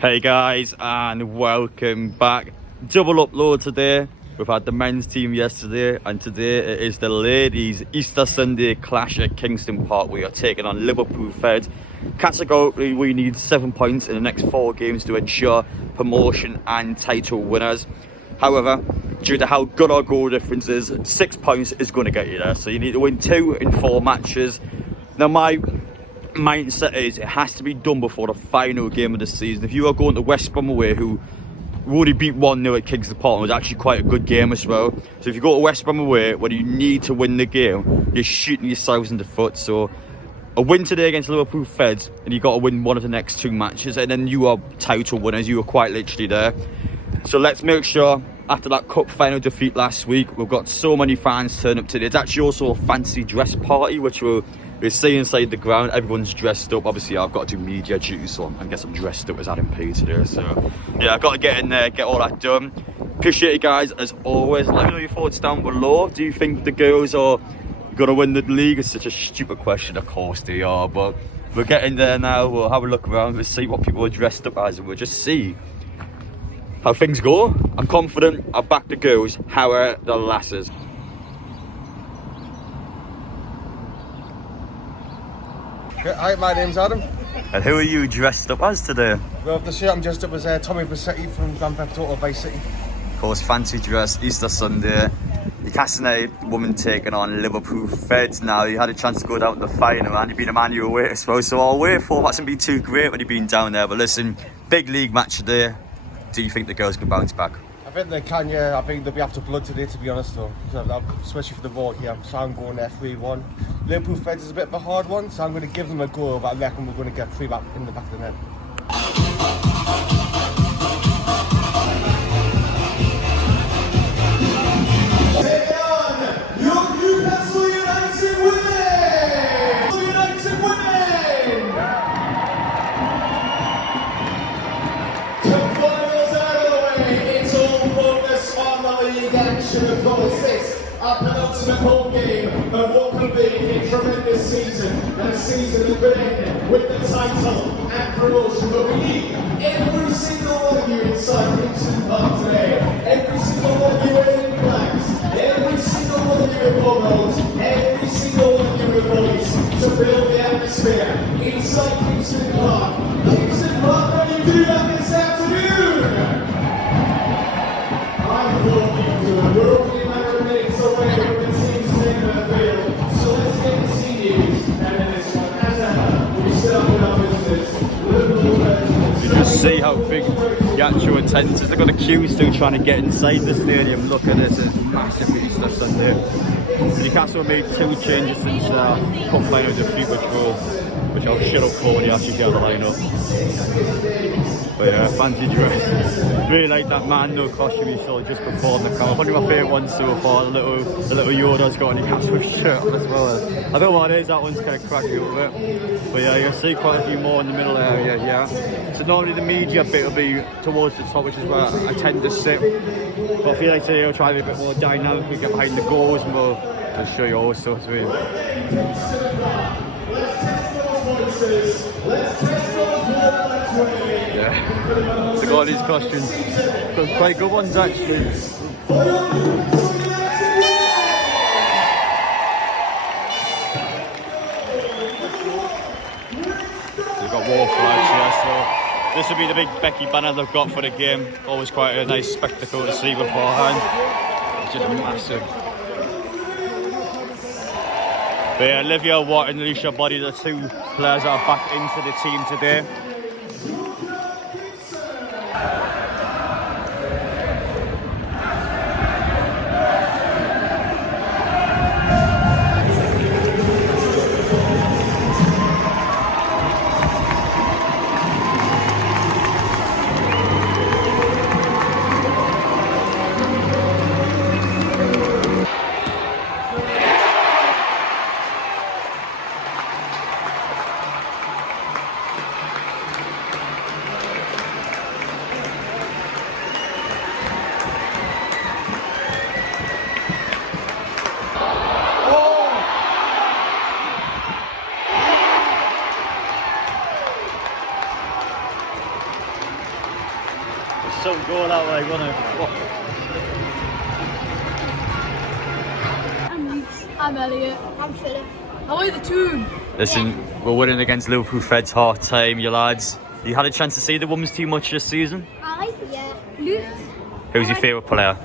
Hey guys, and welcome back. Double upload today. We've had the men's team yesterday, and today it is the ladies' Easter Sunday clash at Kingston Park. We are taking on Liverpool Fed. Categorically, we need 7 points in the next 4 games to ensure promotion and title winners. However, due to how good our goal difference is, 6 points is going to get you there. So you need to win 2 in 4 matches. Now my mindset is it has to be done before the final game of the season. If you are going to West Brom away, who already beat 1-0 at Kingston Park, it was actually quite a good game as well. So if you go to West Brom away where you need to win the game, you're shooting yourselves in the foot. So a win today against Liverpool Feds, and you've got to win one of the next 2 matches, and then you are title winners. You are quite literally there. So let's make sure, after that cup final defeat last week, we've got so many fans turn up today. It's actually also a fancy dress party, which we'll see inside the ground. Everyone's dressed up. Obviously, I've got to do media duties, so I guess I'm dressed up as Adam Paige today. So yeah, I've got to get in there, get all that done. Appreciate you guys as always. Let me know your thoughts down below. Do you think the girls are going to win the league? It's such a stupid question. Of course they are, but we're getting there now. We'll have a look around. We'll see what people are dressed up as, and we'll just see how things go. I'm confident. I'll back the girls. How are the lasses? Hi, my name's Adam. And who are you dressed up as today? Well, this year I'm dressed up as Tommy Vassetti from Grand Theft Auto Vice City. Of course, fancy dress, Easter Sunday. Newcastle United woman taking on Liverpool Feds. Now, you had a chance to go down to the final, and you've been a man you away as well. So our away form hasn't been too great when you've been down there. But listen, big league match today. Do you think the girls can bounce back? I think they can, yeah. I think they'll be after blood today, to be honest, though. Especially for the vote here. So I'm going there 3-1. Liverpool Feds is a bit of a hard one, so I'm going to give them a go, but I reckon we're going to get 3 back in the back of the net. Take on your Newcastle United women! United women! The finals out of the way, it's all focus on the league action of '06. Our penultimate home game of what could be a tremendous season, and a season that could end with the title and promotion. But we need every single one of you inside Kingston Park today, every single one of you in flags, every single one of you in logos, every single one of you in voice to build the atmosphere inside Kingston Park. Kingston Park, when you do that this afternoon, I thought we could do it. We're only a matter of minutes away from the team's name of the field. So let's get the seniors. And in this one, as ever, we set up with our visitors. You just see how big the actual attendance is. They've got a queue still trying to get inside the stadium. Look at this, it's massive Easter Sunday. Newcastle made 2 changes since cup final defeat, which I'll shut up for when you actually hear the lineup. But yeah, fancy dress. Really like that Mando costume you saw just before in the crowd. Probably my favourite one so far. The little Yoda's got a Newcastle shirt on as well. I don't know what it is, that one's kind of cracked me up a bit. But yeah, you'll see quite a few more in the middle area, yeah. So normally the media bit will be towards the top, which is where I tend to sit. But I feel like today I'll try to be a bit more dynamic. We get behind the goals and we'll show you all sorts of it. Yeah, so got all these costumes, got quite good ones actually. They've got war flags here, so this will be the big Becky banner they've got for the game. Always quite a nice spectacle to see beforehand. It's just massive. But yeah, Olivia Watt and Alicia Body, the 2 players that are back into the team today. some goal that way, wasn't it? I'm Reese. I'm Elliot. I'm Philip. I wear the tune. Listen, we're winning against Liverpool Feds half time, you lads. You had a chance to see the women's team much this season? Yeah. Luke. Who's your favourite player?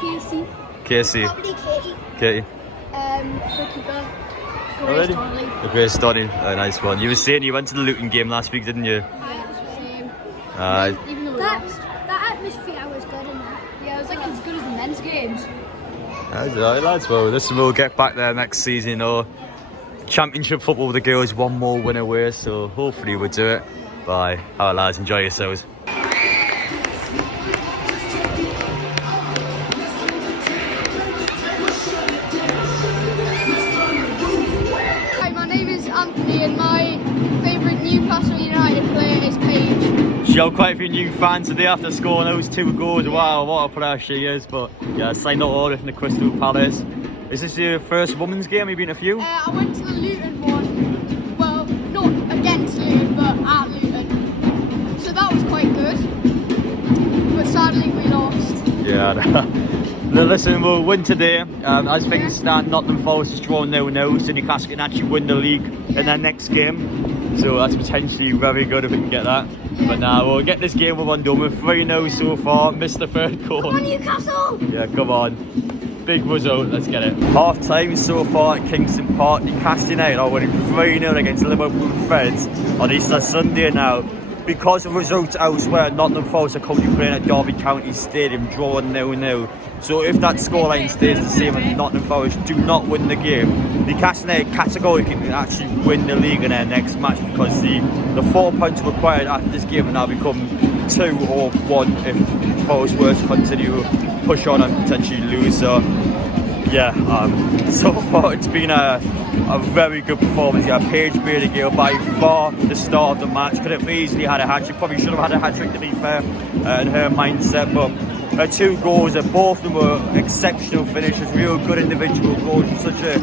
Casey. Casey. Probably Katie. Katie. Becky. Already? The Grace Donny. Oh, nice one. You were saying you went to the Luton game last week, didn't you? Even though that atmosphere was good in that. Yeah, it was like as good as the men's games. That's alright, lads. Well, listen, we'll get back there next season, you know. Championship football with the girls, one more win away, so hopefully we'll do it. Bye. Alright, lads, enjoy yourselves. Hi, my name is Anthony and my favourite Newcastle United player is Paige. She got quite a few new fans today after scoring those 2 goals. Wow, what a player she is. But yeah, signed up order from the Crystal Palace. Is this your first women's game? Have you been a few? I went to the Luton one. Well, not against Luton, but at Luton. So that was quite good. But sadly we lost. Yeah. No, listen, we'll win today. As things stand, Nottingham Forest is drawn 0-0, so Newcastle can actually win the league in their next game. So that's potentially very good if we can get that. But now we'll get this game with one done. We're 3-0 so far, missed the third goal. Come on, Newcastle! Yeah, come on. Big result, let's get it. Half time so far at Kingston Park. Newcastle United are winning 3-0 against Liverpool Feds on Easter Sunday now. Because of results elsewhere, Nottingham Forest are currently playing at Derby County Stadium, drawing 0-0. So if that scoreline stays the same and Nottingham Forest do not win the game, Newcastle United categorically can actually win the league in their next match, because the 4 points required after this game will now become 2 or 1 if Forest were to continue push on and potentially lose. So yeah, so far it's been a very good performance. Yeah, Paige Beardy by far the star of the match. Could have easily had a hat-trick, probably should have had a hat-trick to be fair, in her mindset, but her 2 goals, both of them were exceptional finishes, real good individual goals. She's such a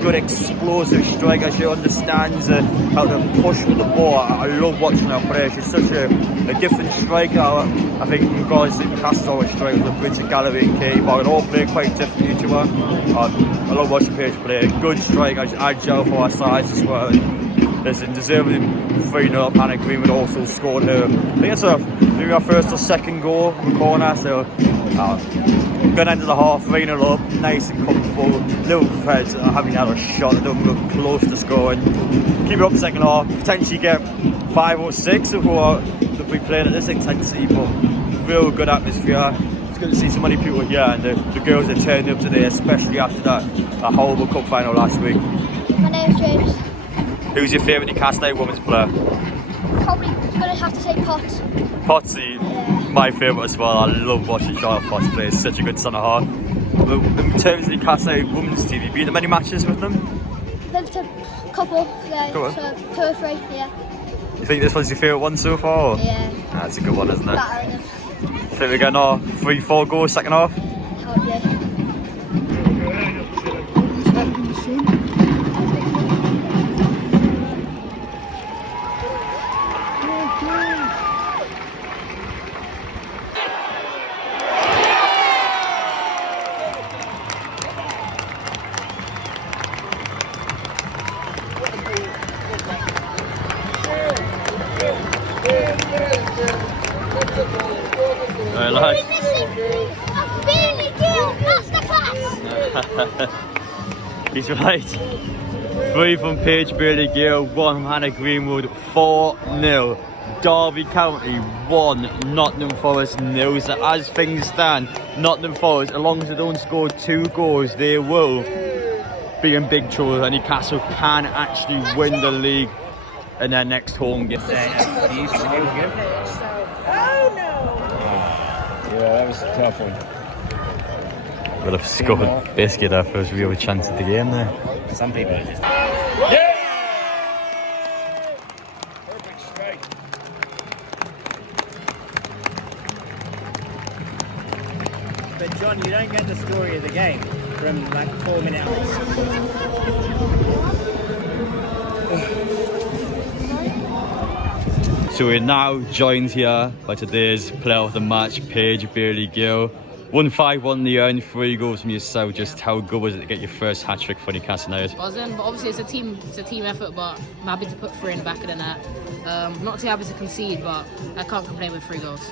good explosive striker. She understands how to push with the ball. I love watching her play. She's such a different striker. I think regardless of Newcastle always strikers with Bridget Galloway and Katie Barron all play quite differently to her. I love watching Paige play. Good striker, she's agile for her size as well. Listen, deservedly 3-0. Hannah Greenwood also scored her, I think it's maybe her first or second goal from the corner. So good end of the half, 3-0 up, nice and comfortable. Liverpool Feds haven't had a shot, they don't look close to scoring. Keep it up second half, potentially get 5 or 6 if we'll be playing at this intensity, but real good atmosphere. It's good to see so many people here, and the girls are turning up today, especially after that horrible cup final last week. My name's James. Who's your favourite Newcastle United women's player? Probably gonna have to say Potts. Potsy, my favourite as well. I love watching Charlotte Potts play. It's such a good centre half. In terms of the Newcastle United women's team, have you been to many matches with them? Been to a couple, so 2 or 3, yeah. You think this one's your favourite one so far? Or? Yeah. That's a good one, isn't it? Better enough. Think we're getting our 3-4 goals second half? How yeah. Alright, lads. He's right. 3 from Paige Bailey Gale, 1 from Hannah Greenwood, 4-0. Derby County 1, Nottingham Forest 0. So as things stand, Nottingham Forest, as long as they don't score 2 goals, they will be in big trouble, and Newcastle can actually win the league in their next home game. Oh no! Yeah, that was a tough one. We'll have scored basically their first real chance at the game there. Some people are just. Perfect strike. But John, you don't get the story of the game from like 4 minutes. So we're now joined here by today's player of the match, Paige Gill. 1-5-1 the end, 3 goals from yourself. Just how good was it to get your first hat-trick for Newcastle United? Wasn't, but obviously it's a team effort, but I'm happy to put 3 in the back of the net. Not too happy to concede, but I can't complain with 3 goals.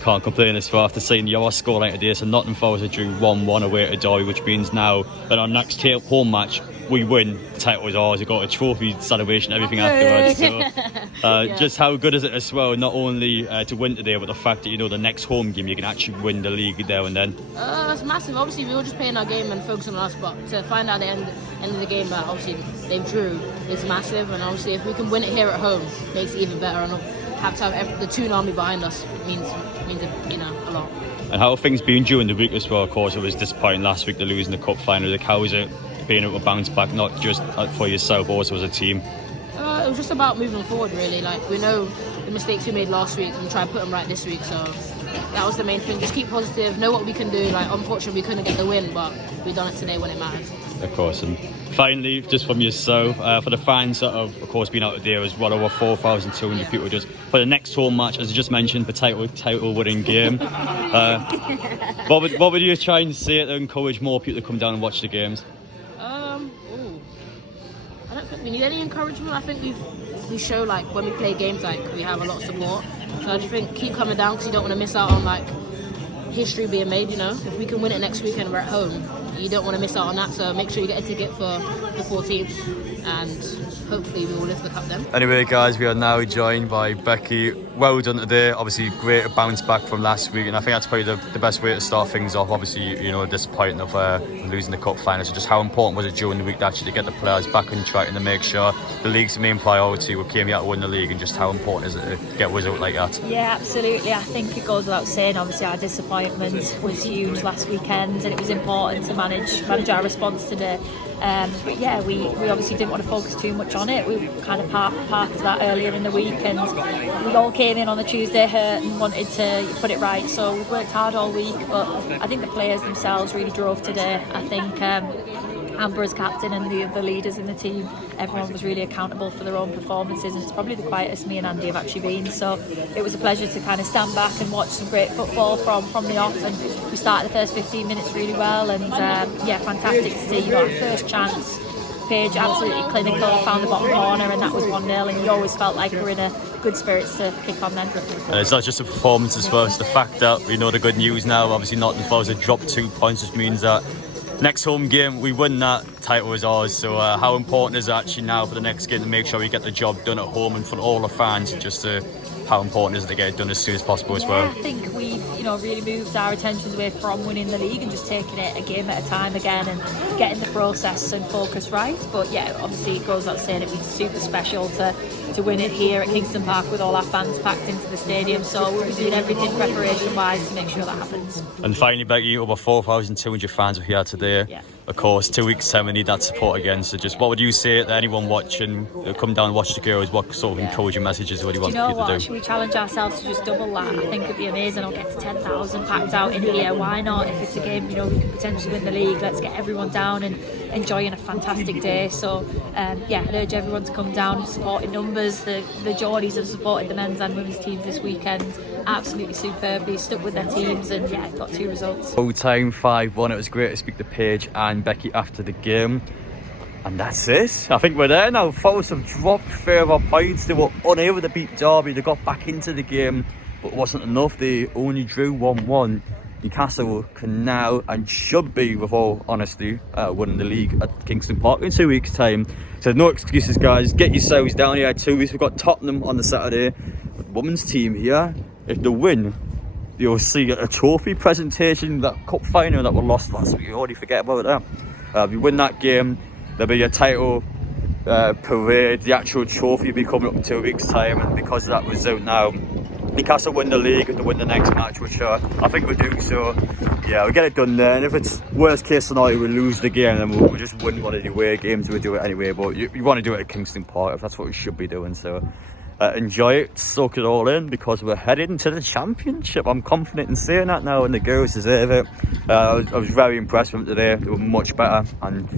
Can't complain as far after seeing your scoreline today. So Nottingham Forest drew 1-1 away to Derby, which means now that our next home match, we win, the title is ours. We got a trophy, celebration, everything afterwards. So, just how good is it as well, not only to win today, but the fact that the next home game you can actually win the league there and then? It's massive. Obviously, we were just playing our game and focusing on us, but to find out at the end of the game that obviously they drew is massive. And obviously, if we can win it here at home, it makes it even better. And have to have the Toon Army behind us means a lot. And how have things been during the week as well? Of course, it was disappointing last week to lose in the cup final. Like, how is it being able to bounce back, not just for yourself, but also as a team? It was just about moving forward, really. Like, we know the mistakes we made last week and try and put them right this week. So that was the main thing. Just keep positive, know what we can do. Like, unfortunately, we couldn't get the win, but we done it today when it mattered. Of course. And finally, just from yourself, for the fans that have, of course, been out there, as well over 4,200 people just for the next home match, as you just mentioned, the title winning game. What would you try and say to encourage more people to come down and watch the games? I don't think we need any encouragement. I think we show, like, when we play games, like, we have a lot of support. So I just think keep coming down, because you don't want to miss out on, like, history being made. If we can win it next weekend, we're at home. You don't want to miss out on that, so make sure you get a ticket for the 4 teams, and hopefully we will lift the cup then. Anyway, guys, we are now joined by Becky. Well done today. Obviously, great to bounce back from last week, and I think that's probably the best way to start things off. Obviously, disappointing of losing the cup final. So just how important was it during the week to actually get the players back on track and to make sure the league's the main priority? We came here to win the league, and just how important is it to get a result like that? Yeah, absolutely. I think it goes without saying. Obviously, our disappointment was huge last weekend, and it was important to manage our response today. But yeah, we obviously didn't want to focus too much on it. We kind of parked that earlier in the week, and we all came in on the Tuesday hurt and wanted to put it right. So we worked hard all week, but I think the players themselves really drove today. I think Amber as captain and the leaders in the team, everyone was really accountable for their own performances, and it's probably the quietest me and Andy have actually been. So it was a pleasure to kind of stand back and watch some great football from the off, and we started the first 15 minutes really well, and fantastic to see our first chance. Paige absolutely clinical, found the bottom corner, and that was 1-0, and you always felt like we were in a good spirits to kick on then. It's not just a performance as well, it's the fact that we know the good news now. Obviously Nottingham Forest have dropped 2 points, which means that next home game we win, that title is ours. So how important is it actually now for the next game to make sure we get the job done at home and for all the fans? Just how important is it to get it done as soon as possible as well? I think we've really moved our attentions away from winning the league and just taking it a game at a time again and getting the process and focus right. But yeah, obviously it goes without saying it was super special to win it here at Kingston Park with all our fans packed into the stadium. So we'll be doing everything preparation wise to make sure that happens. And finally, Becky, over 4,200 fans are here today. Yeah. Of course, 2 weeks time we need that support again. So just what would you say to anyone watching, come down and watch the girls? What sort of encouraging messages would you want people to do? Should we challenge ourselves to just double that? I think it'd be amazing. I'll get to 10,000 packed out in here. Why not? If it's a game, we can potentially win the league. Let's get everyone down and enjoying a fantastic day. So I'd urge everyone to come down and support in numbers. The Geordies have supported the men's and women's teams this weekend absolutely superbly, stuck with their teams, and got 2 results. Full time 5-1. It was great to speak to Paige and Becky after the game. And that's it. I think we're there now. Forest have dropped further points. They were unable to beat Derby. They got back into the game, but it wasn't enough. They only drew 1-1. Newcastle can now and should be, with all honesty, winning the league at Kingston Park in 2 weeks' time. So no excuses, guys. Get yourselves down here. 2 weeks. We've got Tottenham on the Saturday. The women's team here, if they win, you'll see a trophy presentation. That cup final that we lost last week, you already forget about that. If you win that game, there'll be a title parade. The actual trophy will be coming up in 2 weeks' time, and because of that result now, Newcastle win the league and to win the next match, which I think we do. So yeah, we'll get it done there. And if it's worst case scenario, we lose the game, then we'll just win one of the away games. We'll do it anyway. But you want to do it at Kingston Park, if that's what we should be doing. So enjoy it, soak it all in, because we're headed into the championship. I'm confident in saying that now, and the girls deserve it. I was very impressed with them today. They were much better, and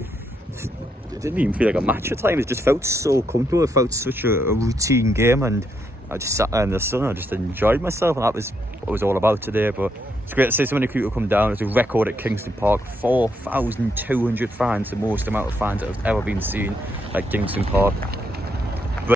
it didn't even feel like a match at times. It just felt so comfortable. It felt such a routine game, and I just sat there in the sun. I just enjoyed myself, and that was what it was all about today. But it's great to see so many people come down. It's a record at Kingston Park, 4,200 fans, the most amount of fans that have ever been seen at Kingston Park.